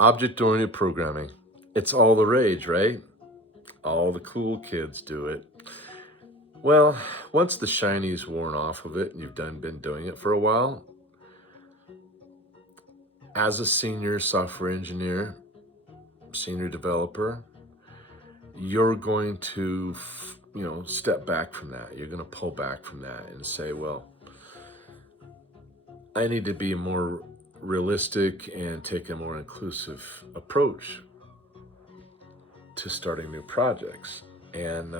Object-oriented programming. It's all the rage, right? All the cool kids do it. Well, once the shiny's worn off of it and you've been doing it for a while, as a senior software engineer, senior developer, you're going to, step back from that. You're going to pull back from that and say, well, I need to be more realistic and take a more inclusive approach to starting new projects. And,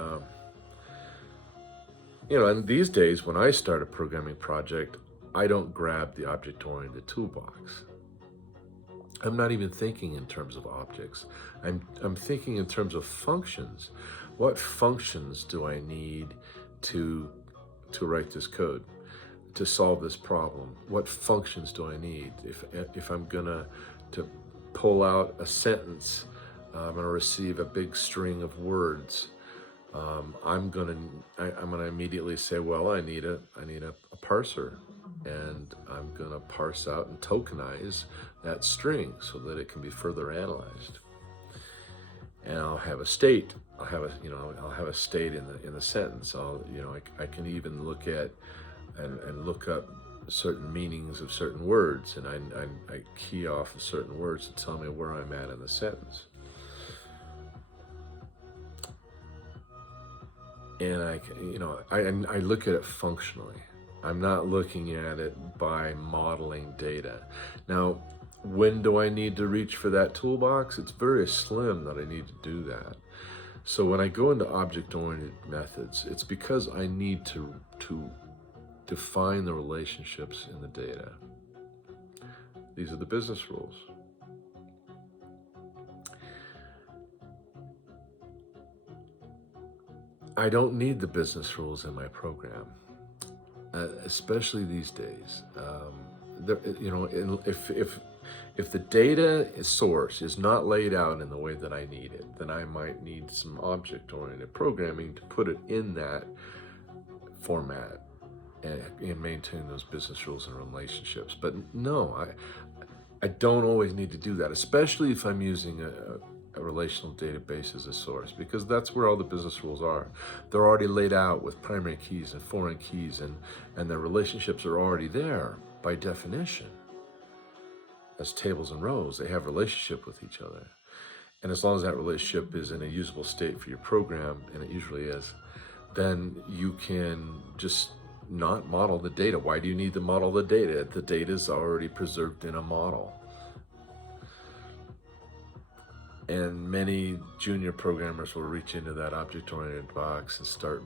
and these days when I start a programming project, I don't grab the object-oriented toolbox. I'm not even thinking in terms of objects. I'm thinking in terms of functions. What functions do I need to write this code, to solve this problem? What functions do I need? If I'm gonna to pull out a sentence, I'm gonna receive a big string of words. I'm gonna immediately say, well, I need a parser, and I'm gonna parse out and tokenize that string so that it can be further analyzed. And I'll have a state. I'll have a state in the sentence. I can even look at and look up certain meanings of certain words, and I key off of certain words to tell me where I'm at in the sentence. And I look at it functionally. I'm not looking at it by modeling data. Now, when do I need to reach for that toolbox? It's very slim that I need to do that. So when I go into object-oriented methods, it's because I need to define the relationships in the data. These are the business rules. I don't need the business rules in my program, especially these days. If the data source is not laid out in the way that I need it, then I might need some object-oriented programming to put it in that format and maintain those business rules and relationships. But no, I don't always need to do that, especially if I'm using a relational database as a source, because that's where all the business rules are. They're already laid out with primary keys and foreign keys, and the relationships are already there by definition. As tables and rows, they have relationship with each other. And as long as that relationship is in a usable state for your program, and it usually is, then you can just not model the data. Why do you need to model the data? The data is already preserved in a model. And many junior programmers will reach into that object-oriented box and start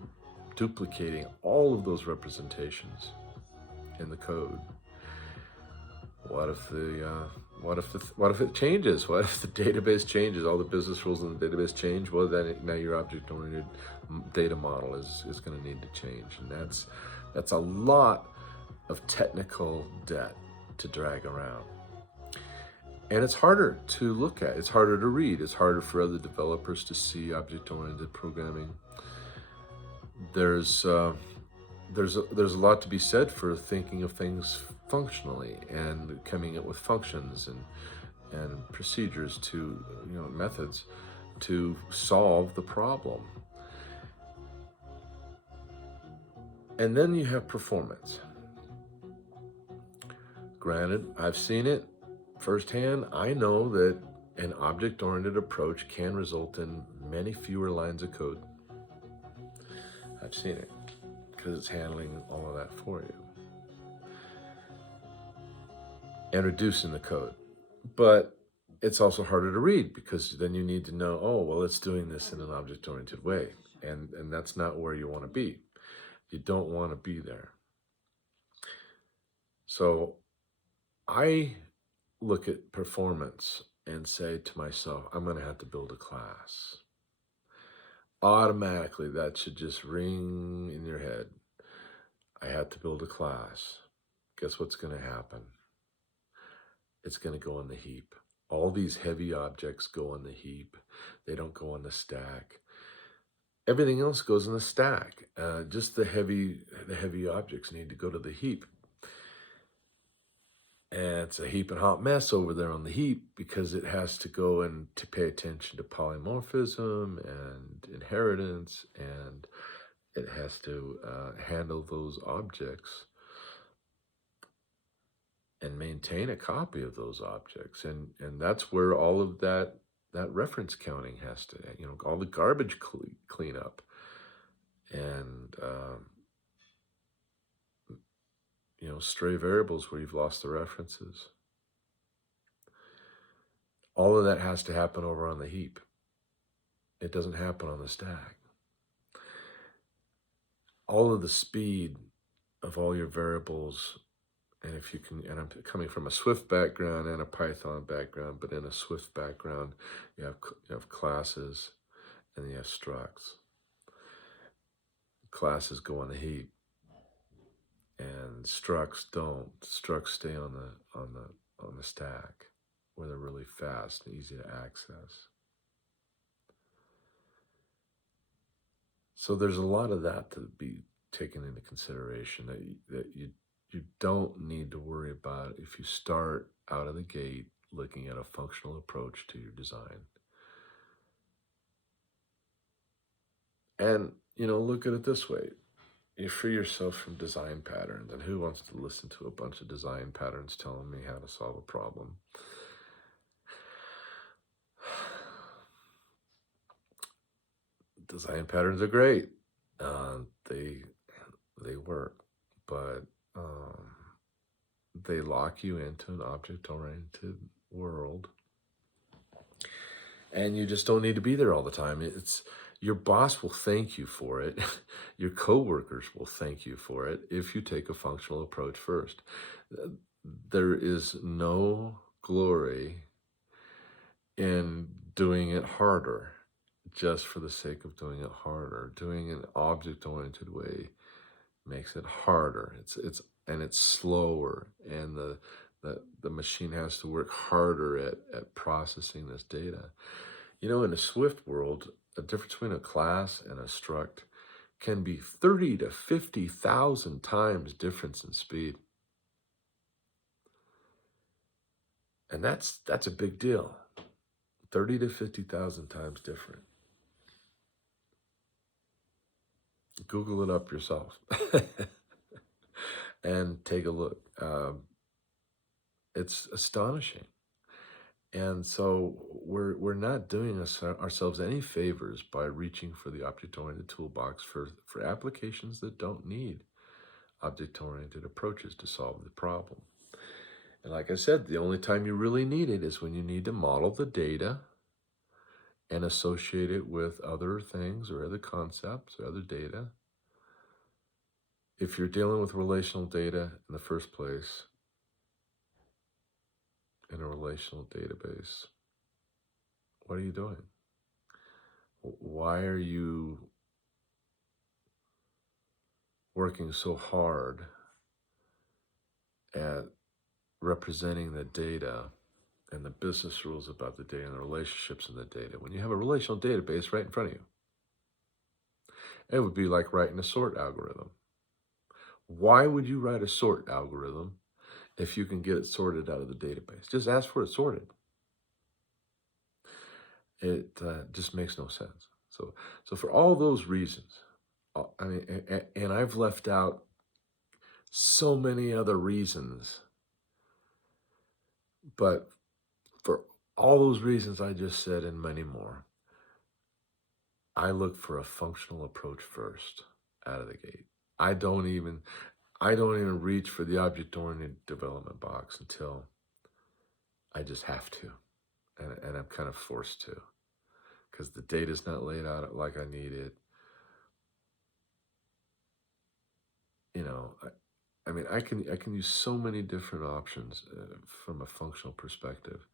duplicating all of those representations in the code. What if it changes? What if the database changes? All the business rules in the database change? Well, then now your object-oriented data model is going to need to change, and that's a lot of technical debt to drag around. And it's harder to look at. It's harder to read. It's harder for other developers to see object-oriented programming. There's a lot to be said for thinking of things functionally and coming up with functions and procedures to, methods to solve the problem. And then you have performance. Granted, I've seen it firsthand. I know that an object-oriented approach can result in many fewer lines of code. I've seen it because it's handling all of that for you and reducing the code. But it's also harder to read because then you need to know, oh, well, it's doing this in an object-oriented way. And that's not where you want to be. You don't want to be there. So I look at performance and say to myself, I'm going to have to build a class. Automatically, that should just ring in your head. I had to build a class. Guess what's going to happen? It's going to go on the heap. All these heavy objects go on the heap. They don't go on the stack. Everything else goes in the stack. Just the heavy objects need to go to the heap. And it's a heaping hot mess over there on the heap because it has to go and to pay attention to polymorphism and inheritance, and it has to handle those objects and maintain a copy of those objects. And that's where all of that reference counting has to, all the garbage clean up. And, stray variables where you've lost the references. All of that has to happen over on the heap. It doesn't happen on the stack. All of the speed of all your variables, and if you can, and I'm coming from a Swift background and a Python background, but in a Swift background, you have classes and you have structs. Classes go on the heap, and structs don't. Structs stay on the stack where they're really fast and easy to access. So there's a lot of that to be taken into consideration that you don't need to worry about if you start out of the gate looking at a functional approach to your design. And, look at it this way. You free yourself from design patterns, and who wants to listen to a bunch of design patterns telling me how to solve a problem? Design patterns are great. They work, but they lock you into an object-oriented world, and you just don't need to be there all the time. Your boss will thank you for it. Your coworkers will thank you for it if you take a functional approach first. There is no glory in doing it harder just for the sake of doing it harder. Doing an object-oriented way makes it harder. It's slower, and the machine has to work harder at processing this data. In the Swift world, the difference between a class and a struct can be 30 to 50,000 times difference in speed. And that's a big deal. 30 to 50,000 times different. Google it up yourself and take a look. It's astonishing. And so we're not doing ourselves any favors by reaching for the object-oriented toolbox for applications that don't need object-oriented approaches to solve the problem. And like I said, the only time you really need it is when you need to model the data and associate it with other things or other concepts or other data. If you're dealing with relational data in the first place, in a relational database, what are you doing? Why are you working so hard at representing the data and the business rules about the data and the relationships in the data when you have a relational database right in front of you? It would be like writing a sort algorithm. Why would you write a sort algorithm if you can get it sorted out of the database? Just ask for it sorted. It just makes no sense. So for all those reasons, and I've left out so many other reasons, but for all those reasons I just said and many more, I look for a functional approach first out of the gate. I don't even reach for the object-oriented development box until I just have to, and I'm kind of forced to, because the data's not laid out like I need it. I can use so many different options from a functional perspective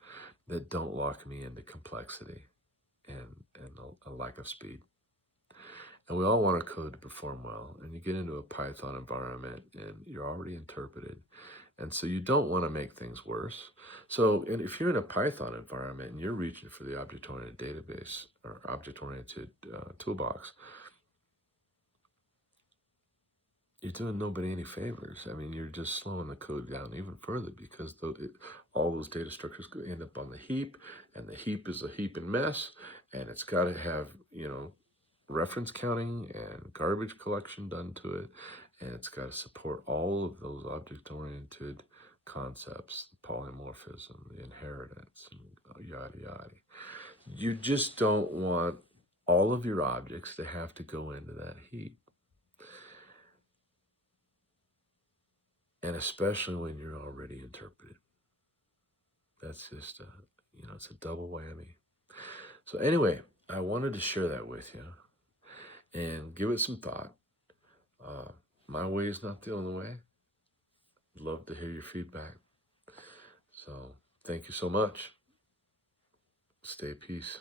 that don't lock me into complexity and a lack of speed. And we all want our code to perform well. And you get into a Python environment and you're already interpreted. And so you don't want to make things worse. So if you're in a Python environment and you're reaching for the object-oriented database or object-oriented toolbox, you're doing nobody any favors. I mean, you're just slowing the code down even further because all those data structures end up on the heap, and the heap is a heaping mess, and it's got to have, reference counting and garbage collection done to it, and it's got to support all of those object-oriented concepts, the polymorphism, the inheritance, and yada yada. You just don't want all of your objects to have to go into that heap. And especially when you're already interpreted. That's just, it's a double whammy. So anyway, I wanted to share that with you and give it some thought. My way is not the only way. I'd love to hear your feedback. So thank you so much. Stay peace.